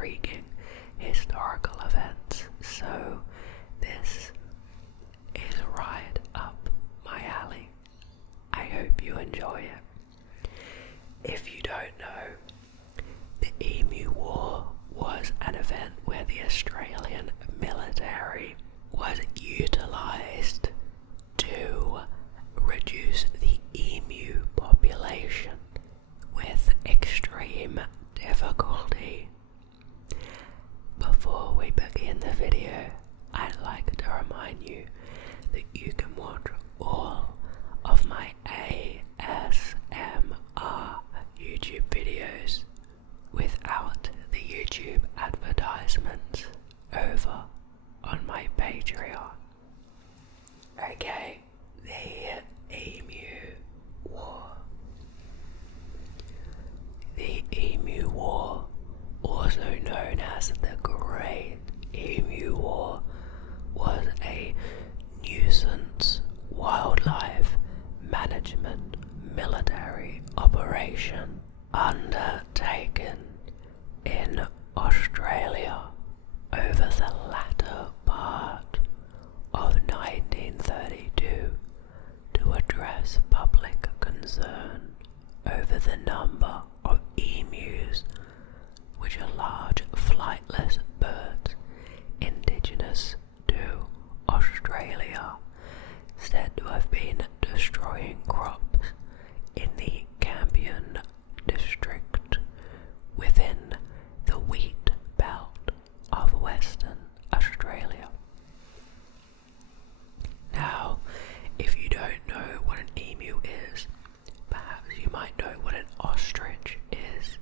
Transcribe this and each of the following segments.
intriguing historical events, so this is right up my alley. I hope you enjoy it. If you don't know, the Emu War was an event where the Australian military was utilised to reduce the emu population with extreme difficulty. Before we begin the video, I'd like to remind you that you can watch all of my ASMR YouTube videos without the YouTube advertisements over on my Patreon. Okay, the Emu War. The Emu War, also known as the Great Emu War, was a nuisance wildlife management military operation undertaken in Australia over the latter part of 1932 to address public concern over the number of emus, which are large flightless birds indigenous to Australia, said to have been destroying crops in the Campion district within the wheat belt of Western Australia. Now, if you don't know what an emu is, perhaps you might know what an ostrich is,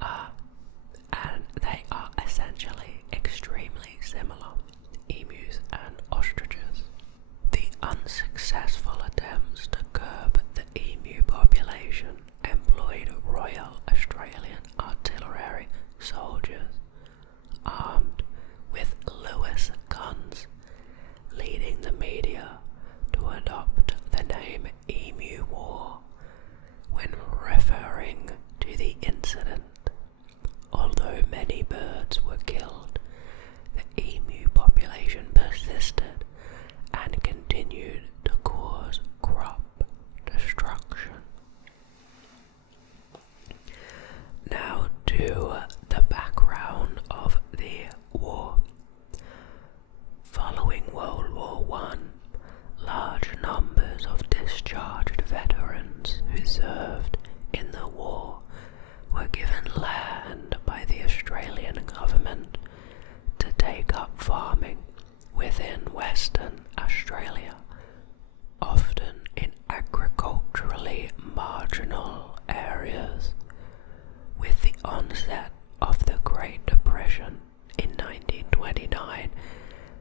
and they are essentially extremely similar, emus and ostriches. The unsuccessful attempts to curb the emu population employed Royal Australian Artillery soldiers armed with Lewis guns, leading the media to adopt the name Emu War when referring to the incident. Although many birds were killed, the emu population persisted and continued to cause crop destruction. Now to the background of the war. Following World War I, large numbers of discharged veterans who served in the war were given land by the Australian government to take up farming within Western Australia, often in agriculturally marginal areas. With the onset of the Great Depression in 1929,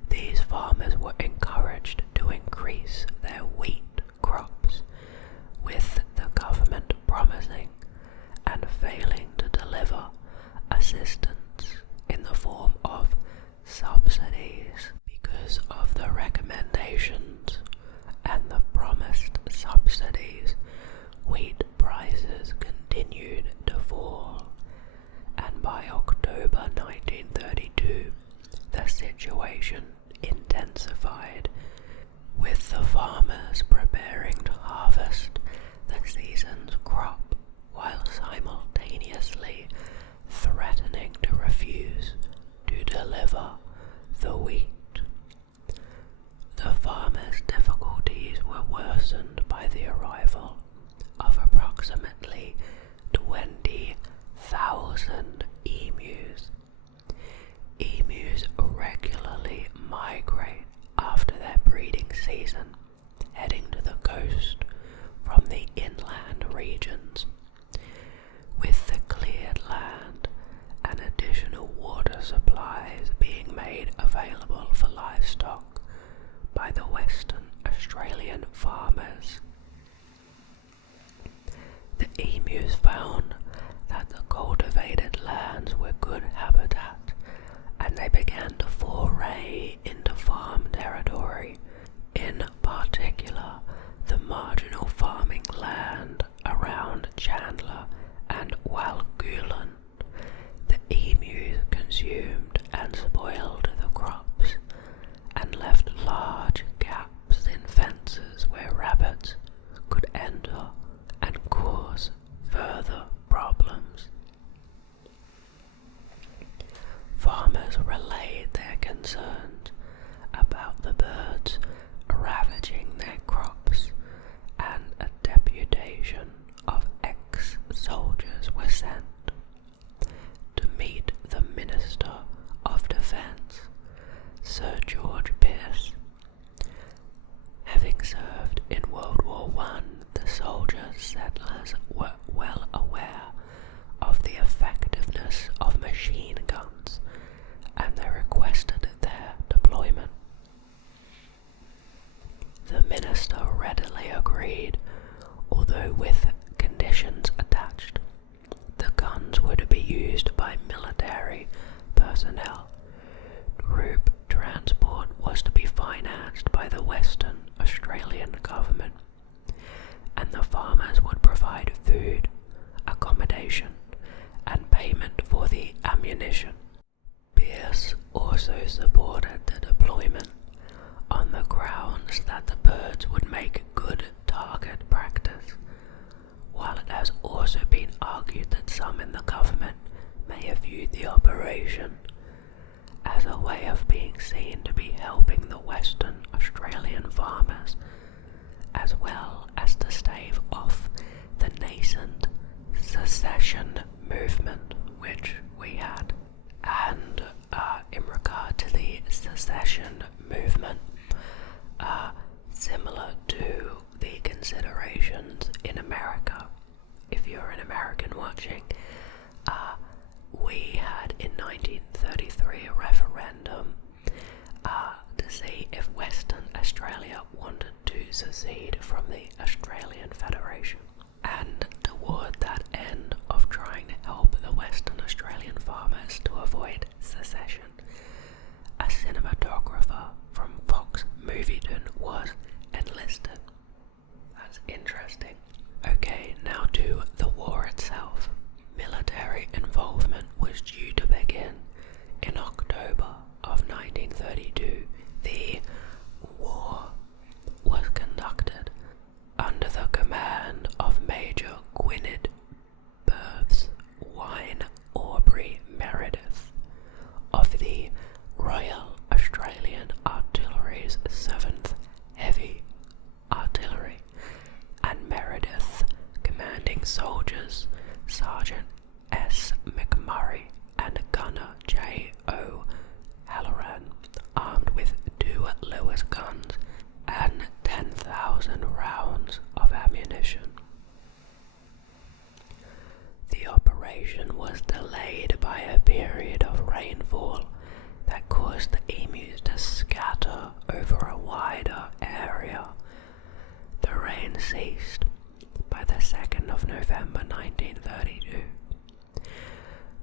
these farmers were encouraged to increase their wheat crops, with the government promising and failing to deliver assistance in the form of subsidies. Because of the recommendations and the promised subsidies, wheat prices continued to fall, and by October 1932, the situation intensified, with the farmers preparing to harvest the season's crop while simultaneously threatening to refuse to deliver the wheat. The farmers' difficulties were worsened by the arrival of approximately 20,000 emus. Emus regularly migrate after their breeding season, heading to the coast from the inland regions. With the cleared land and additional water supplies being made available for livestock by the Western Australian farmers, the emus found that the cultivated lands were good habitat, and they began to foray into farm territory, in particular the marginal farming land around Chandler and Walgulan. The emus concerns about the birds ravaging their crops, and a deputation of ex-soldiers was sent to meet the Minister of Defence, Sir George Pearce. Having served in World War I, the soldier settlers were well aware of the effectiveness of machine guns, and they requested their deployment. The minister readily agreed, although with conditions attached. The guns were to be used by military personnel. Troop transport was to be financed by the Western Australian government, and the farmers would provide food, accommodation, and payment for the ammunition. Pearce also supported the deployment on the grounds that the birds would make good target practice, while it has also been argued that some in the government may have viewed the operation as a way of being seen to be helping the Western Australian farmers, as well as to stave off the nascent secession movement which we had. And in regard to the secession movement, similar to the considerations in America, if you're an American watching, we had in 1933 a referendum to see if Western Australia wanted to secede from the Australian Federation. And toward that end of trying to help the Western Australian farmers to avoid secession, a cinematographer from Fox Movieton was enlisted. That's interesting. Okay, now to the war itself. Military involvement was due to begin in October of 1932. The war was conducted under the command of Major Gwynedd Berths Wine Aubrey Meredith of the Royal Australian Artillery's 7th Heavy Artillery, and Meredith commanding soldiers Sergeant S. McMurray and Gunner J. O. Halloran, armed with 2 Lewis guns and 10,000 rounds of ammunition. The operation was delayed by a period of rainfall that caused the emus to scatter over a wider area. The rain ceased by the 2nd of November 1932,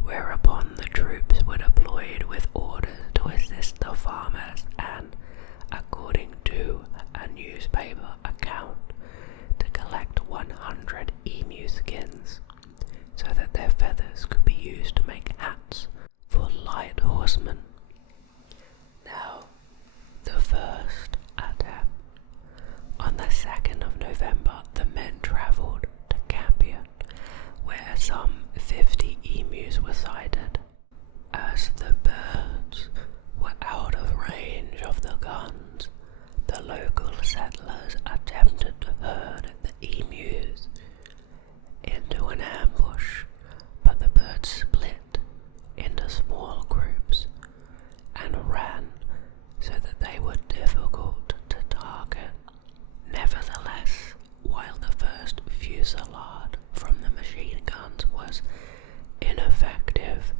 whereupon the troops were deployed with orders to assist the farmers and, according to a newspaper account, to collect 100 emu skins so that their feathers could be used to make hats for light horsemen. Now, the first attempt. On the 2nd of November, the men travelled to Campion, where some 50 emus were sighted. As the birds were out of range of the guns, the local settlers attempted to herd the emus into an ambush, but the birds split into small groups and ran so that they were difficult to target. Nevertheless, while the first fusillade from the machine guns was ineffective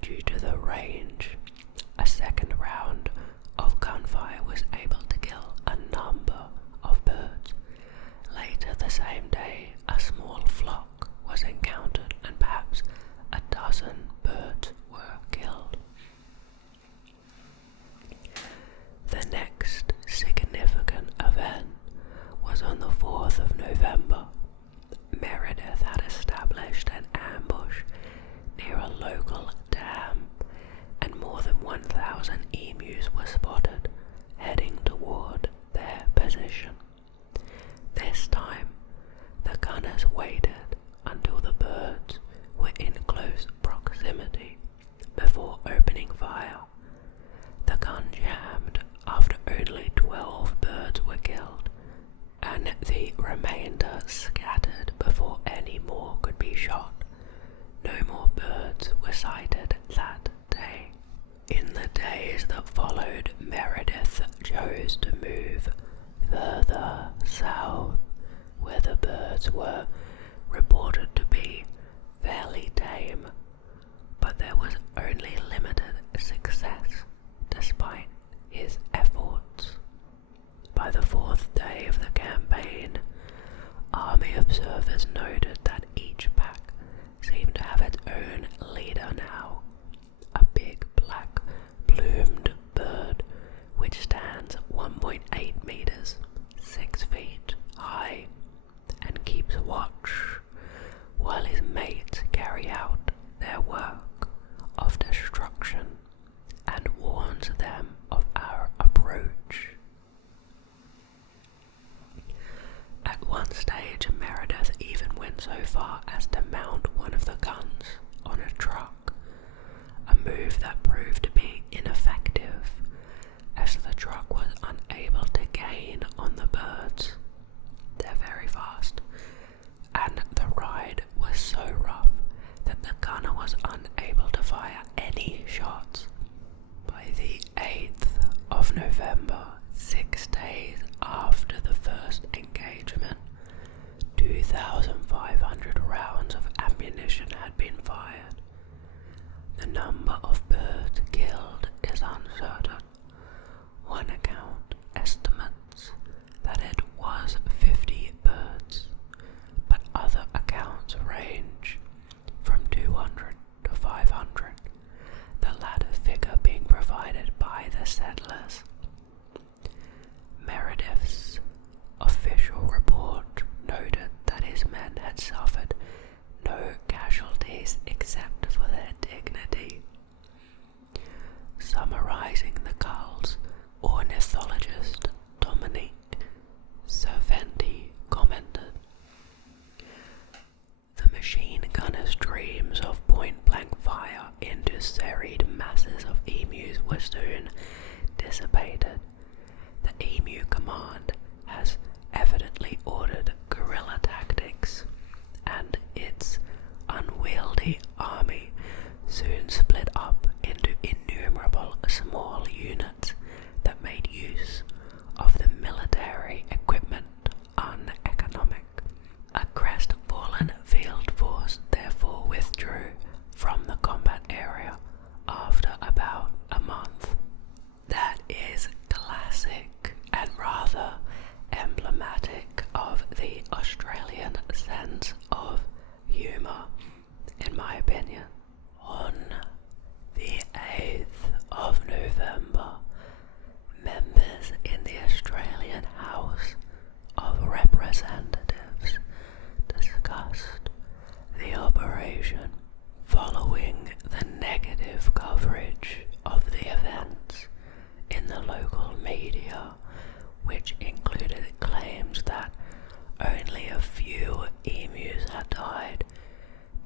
due to the range, a second round of gunfire was able to kill a number of birds. Later the same day, a small flock was encountered and perhaps a dozen birds were killed. The next significant event was on the 4th of November. Meredith had established an ambush near a local dam, and more than 1,000 emus were spotted heading toward their position. This time, the gunners waited until the birds were in close proximity killed, and the remainder scattered before any more could be shot. No more birds were sighted that day. In the days that followed, Meredith chose to move further south, where the birds were reported to be fairly tame, but there was only limited success despite his efforts. By the fourth day of the campaign, army observers noted that each pack seemed to have its own leader now, a big black plumed bird which stands 1.8 meters, 6 feet high, and keeps watch while his mates carry out their work of destruction and warns them of our approach. At one stage, Meredith even went so far as to mount one of the guns on a truck, a move that proved to be ineffective as the truck was unable to gain on the birds. They're very fast, and the ride was so rough that the gunner was unable to fire any shots. By the 8th of November, 6 days after the first engagement, 2,500 rounds of ammunition had been fired. The number of birds killed is uncertain. One account estimates that it was 50 birds, but other accounts range from 200 to 500, the latter figure being provided by the settlers. Meredith's official report noted that his men had suffered no casualties except for their dignity. Summarizing the culls, ornithologist Dominique Serventi commented, "The machine gunner's dreams of point-blank fire into serried masses of emus were soon dissipated. The Emu Command has evidently ordered guerrilla tactics, and its unwieldy army soon split up into innumerable small units that made use of the military equipment uneconomic. A crestfallen field force therefore withdrew from the combat area after about a month." That is classic and rather emblematic of the Australian sense of humour, in my opinion. On the 8th of November, members in the Australian House of Representatives discussed the operation following the negative coverage of the events in the local media, which included claims that only a few emus had died.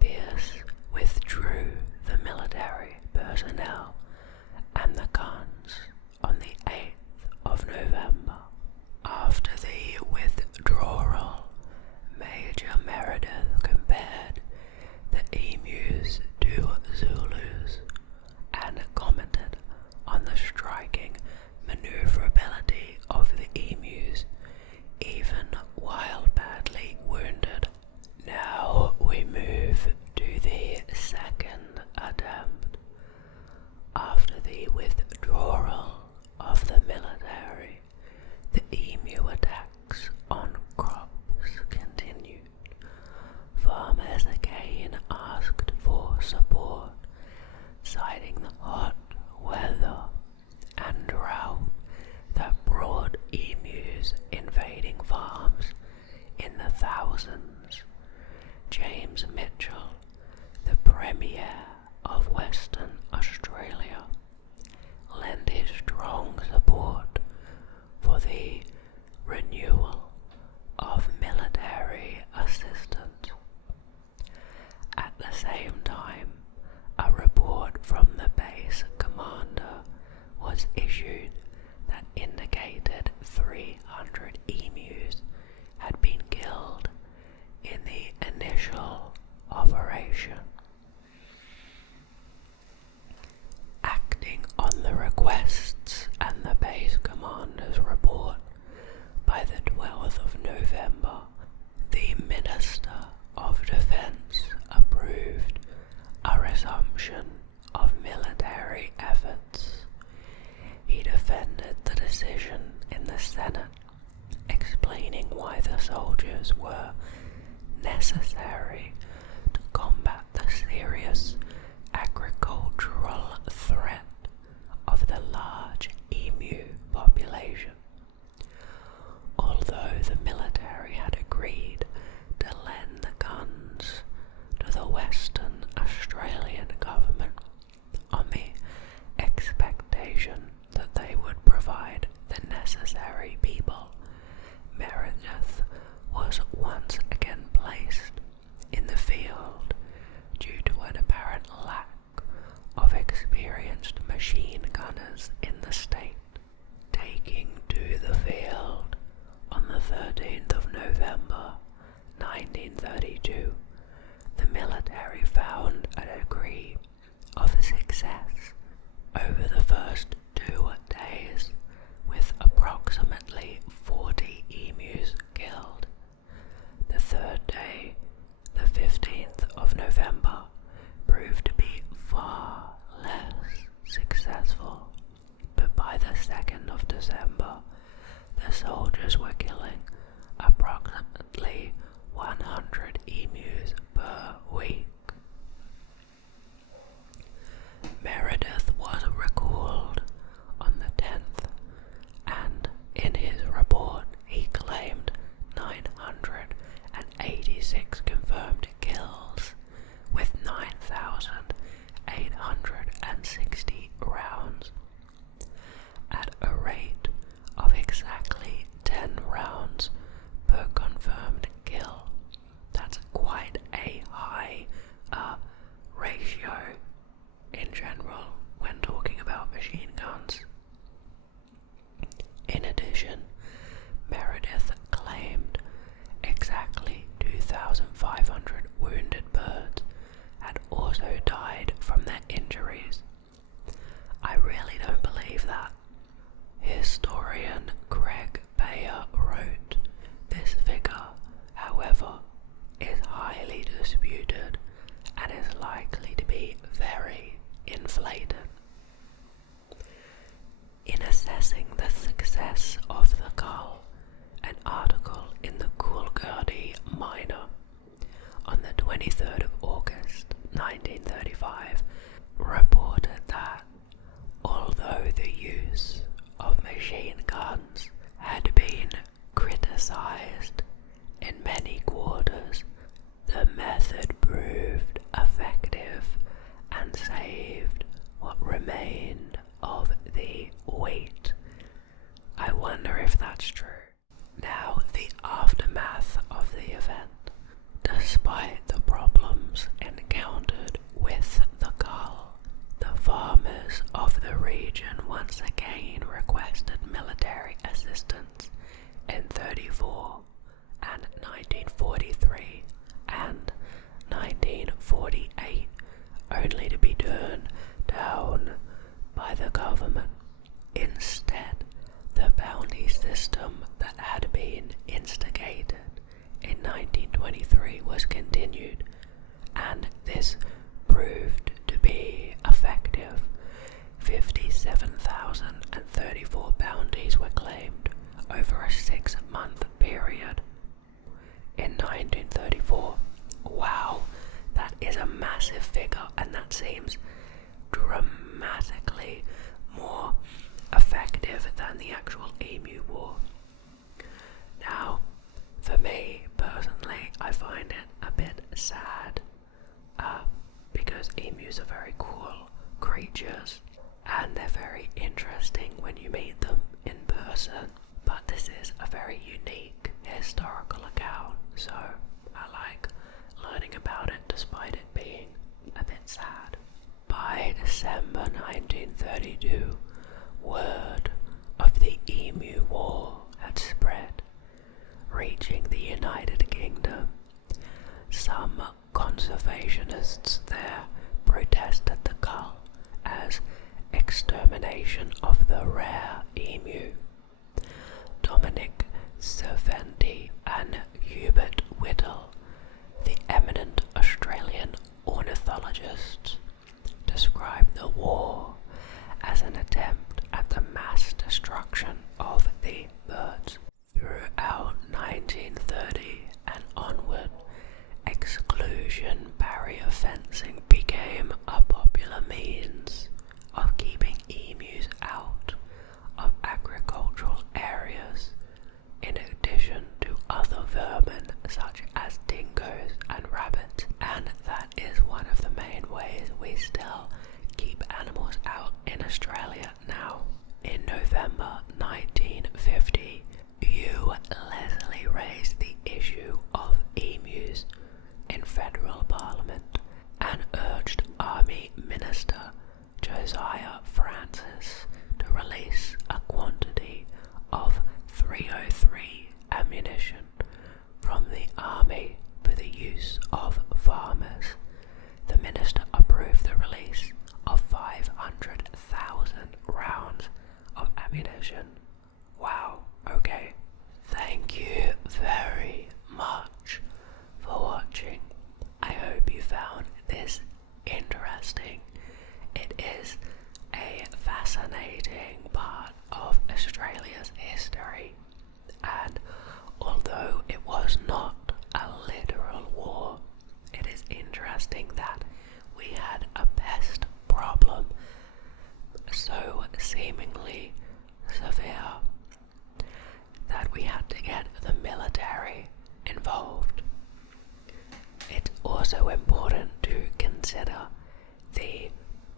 Pierce withdrew the military personnel and the guns on the 8th of November. After the withdrawal, Major Meredith compared the emus to Zulus and commented on the striking maneuverability of the emus, even while badly wounded. Now we move to the second attempt. After the withdrawal of the military, the emu attacks on crops continued. Farmers again asked for support, citing the hot weather and drought that brought emus invading farms in the thousands. James Mitchell, the Premier of Western Australia, lent his strong support for the renewal of military assistance. At the same time, a report from the base commander was issued that indicated 3 300 emus had been killed in the initial operation. Acting on the requests and the base commander's report, by the 12th of November, the Minister of Defense approved a resumption of military efforts. He defended the decision in the Senate, explaining why the soldiers were necessary to combat the serious agricultural threat of the large emu population. Although the military had agreed to lend the guns to the Western Australian government on the expectation that they would provide the necessary people, Meredith was once again placed in the field due to an apparent lack of experienced machine gunners in the state. Taking to the field on the 13th of November 1932, the military found a degree of success over the first 2 days, with approximately 40 emus killed. The third day, the 15th of November, proved to be far less successful, but by the 2nd of December, the soldiers were killing approximately 100 emus per week. Meredith was recalled on the 10th, and in his report he claimed 986 confirmed kills with 9,860 rounds, at a rate of exactly 10 rounds per confirmed kill. That's quite a high ratio in general when talking about machine guns. In addition, Meredith claimed exactly 2,500 wounded birds had also died from their injuries. I really don't believe that. Historian Greg Bayer wrote, "This figure, however, is highly disputed and is likely to be very inflated." In assessing the success of the cull, an article in the Coolgardie Miner on the 23rd of August 1935 reported that although the use of machine guns had been criticized in many quarters, the method proved effective and saved what remained of the wheat. I wonder if that's true. Now, the aftermath of the event. Despite the problems encountered with the cull, the farmers of the region once again requested military assistance in 1934 and 1943 and 1948, only to be turned down by the government. Instead, the bounty system that had been instigated in 1923 was continued, and this proved to be effective. 57,034 bounties were claimed over a 6-month period. In 1934, wow, that is a massive figure, and that seems dramatically more effective than the actual Emu War. Now, for me personally, I find it a bit sad because emus are very cool creatures and they're very interesting when you meet them in person, but this is a very unique historical account, so I like learning about it despite it being a bit sad. By December 1932, word of the Emu War had extermination of the rare emu. Dominic Cerventi and Hubert Whittle, the eminent Australian ornithologists, described the war as an attempt at the mass destruction of the birds. Throughout 1930 and onward, exclusion barrier fencing became a popular means of keeping emus out of agricultural areas, in addition to other vermin such as dingoes and rabbits, and that is one of the main ways we still keep animals out in Australia now. In November 1950, Hugh Leslie raised the issue of emus in federal parliament and urged Army Minister Josiah Francis to release a quantity of 303 ammunition from the army for the use of farmers. The minister approved the release of 500,000 rounds of ammunition. Wow, okay. Thank you very much for watching. I hope you found this interesting. It is a fascinating part of Australia's history, and although it was not a literal war, it is interesting that we had a pest problem so seemingly severe that we had to get the military involved. It's also important to consider the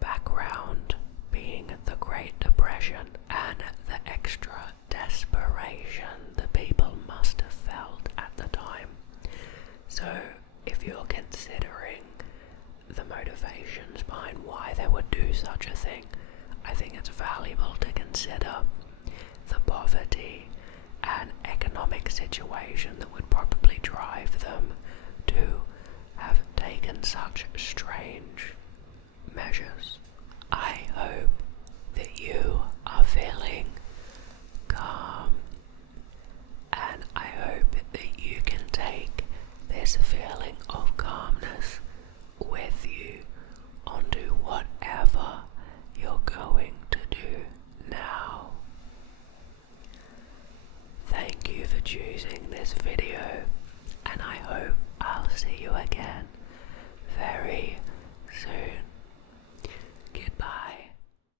background being the Great Depression and the extra desperation the people must have felt at the time. So if you're considering the motivations behind why they would do such a thing, I think it's valuable to consider the poverty and economic situation that would probably drive them to have taken such strange measures. I hope that you are feeling calm, and I hope that you can take this feeling of calmness with you onto whatever you're going to do now. Thank you for choosing this video